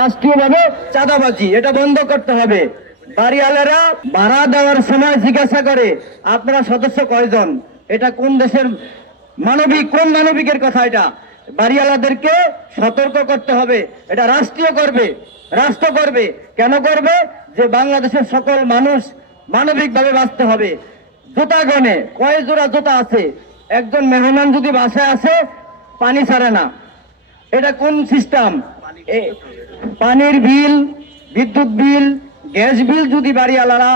রাষ্ট্রীয়ভাবে চাঁদাবাজি, এটা বন্ধ করতে হবে। বাড়িওয়ালারা ভাড়া দেওয়ার সময় জিজ্ঞাসা করে আপনারা সদস্য কয়জন, এটা কোন দেশের কোন মানবিকের কথা? এটা বাড়িওয়ালাদেরকে সতর্ক করতে হবে। এটা রাষ্ট্র করবে। কেন করবে? যে বাংলাদেশের সকল মানুষ মানবিকভাবে বাঁচতে হবে। জুতা গনে কয় জোড়া জুতা আছে, একজন মেহমান যদি বাসায় আসে পানি ছাড়ে না, এটা কোন সিস্টেম? পানির বিল, বিদ্যুৎ বিল, গ্যাস বিল যদি বাড়িওয়ালারা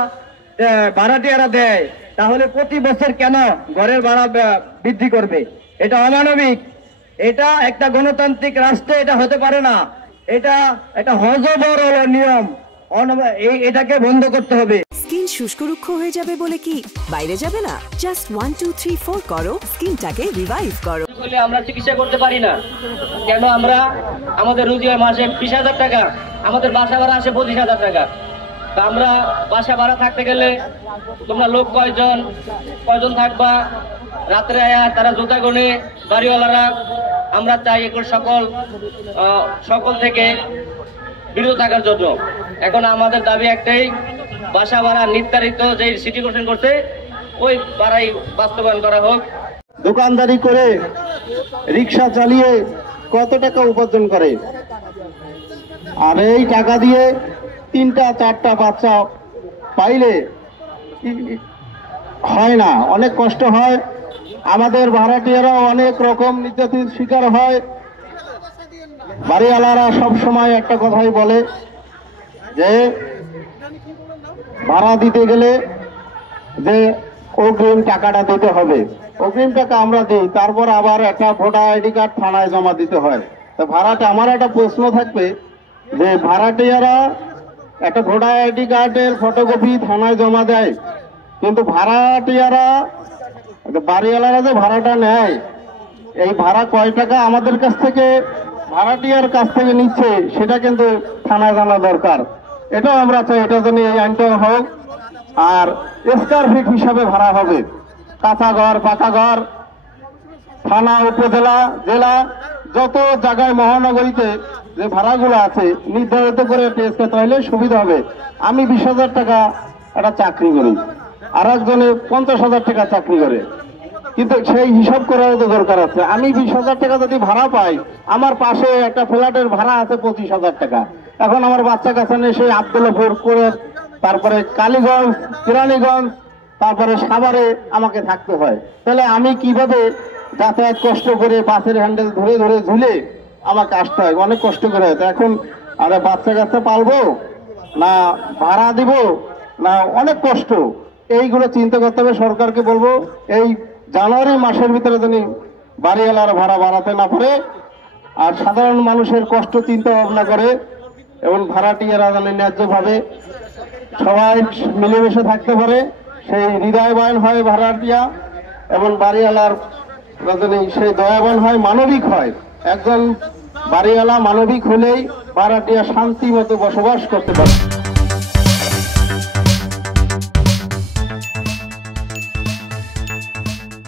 ভাড়াটিয়ারা দেয়, তাহলে প্রতি বছর কেন ঘরের ভাড়া বৃদ্ধি করবে? এটা অমানবিক। এটা একটা গণতান্ত্রিক রাষ্ট্রে এটা হতে পারে না। এটা হযবরল নিয়ম, এটাকে বন্ধ করতে হবে। স্কিন শুষ্ক রুক্ষ হয়ে যাবে বলে কি বাইরে যাবে না? জাস্ট 1 2 3 4 করো, স্কিনটাকে রিভাইভ করো। বলে আমরা চিকিৎসা করতে পারি না কেন? আমাদের রুজি হয় মাসে 20,000 টাকা, আমাদের বাসা ভাড়া আসে 25,000 টাকা। তা আমরা বাসা ভাড়া থাকতে গেলে তোমরা লোক কয়জন থাকবা, রাত্রে আয়া তারা জুতা গনে বাড়িওয়ালারা। আমরা চাই এগুলো সকল থেকে বিরত থাকার জন্য। এখন আমাদের দাবি একটাই, বাসা ভাড়া নির্ধারিত যে সিটি কর্পোরেশন করছে ওই ভাড়াই বাস্তবায়ন করা হোক। দোকানদারি করে রিক্সা চালিয়ে কত টাকা উপার্জন করে, আর এই টাকা দিয়ে 3টা 4টা বাচ্চা পাইলে হয় না, অনেক কষ্ট হয়। আমাদের ভাড়াটিয়ারাও অনেক রকম নির্যাতনের শিকার হয়। বাড়িওয়ালারা সব সময় একটা কথাই বলে যে ভাড়া দিতে গেলে যে অগ্রিম টাকাটা দিতে হবে। অগ্রিম টাকা আমরা দিই, তারপর আবার একটা ভোটার আইডি কার্ড থানায় জমা দিতে হয়। তো ভাড়াটা, আমার একটা প্রশ্ন থাকবে যে ভাড়াটিয়ারা একটা ভোটার আইডি কার্ডের ফটোকপি থানায় জমা দেয়, কিন্তু বাড়িওয়ালারা যে ভাড়াটা নেয়, এই ভাড়া কয় টাকা আমাদের কাছ থেকে ভাড়াটিয়ার কাছ থেকে নিচ্ছে সেটা কিন্তু থানায় জানা দরকার। এটাও আমরা চাই, এটা যেন এই আইনটা হোক। আর স্কয়ার ফিট হিসাবে ভাড়া হবে। কাঁচা ঘর, পাকা ঘর, থানা, উপজেলা, জেলা, যত জায়গায় মহানগরীতে যে ভাড়াগুলো আছে নির্ধারিত করে টেস্ট তাহলে সুবিধা হবে। আমি 20,000 টাকা একটা চাকরি করি, আর একজনে 50,000 টাকা চাকরি করে, কিন্তু সেই হিসাব করার তো দরকার আছে। আমি 20,000 টাকা যদি ভাড়া পাই, আমার পাশে একটা ফ্ল্যাটের ভাড়া আছে 25,000 টাকা। এখন আমার বাচ্চা কাছে সেই আব্দুল্লাপুর করে, তারপরে কালীগঞ্জ, কেরানীগঞ্জ, তারপরে সাভারে আমাকে থাকতে হয়। তাহলে আমি কিভাবে যাতায়াত কষ্ট করে বাসের হ্যান্ডেল ধরে ধরে ঝুলে আমাকে আসতে হয়, অনেক কষ্ট করে। এখন আমরা বাচ্চা কাছে পালবো না ভাড়া দিব না, অনেক কষ্ট। এইগুলো চিন্তা করতে হবে। সরকারকে বলবো এই জানুয়ারি মাসের ভিতরে যদি বাড়িওয়ালার ভাড়া বাড়াতে না পারে, আর সাধারণ মানুষের কষ্ট চিন্তা ভাবনা করে, এবং ভাড়াটিয়ারা যেন ন্যায্যভাবে সবাই মিলেমিশে থাকতে পারে, সেই হৃদয়বান হয় ভাড়াটিয়া, এবং বাড়িওয়ালার সেই দয়াবান হয়, মানবিক হয়। একজন বাড়িওয়ালা মানবিক হলেই ভাড়াটিয়া শান্তি মতো বসবাস করতে পারে।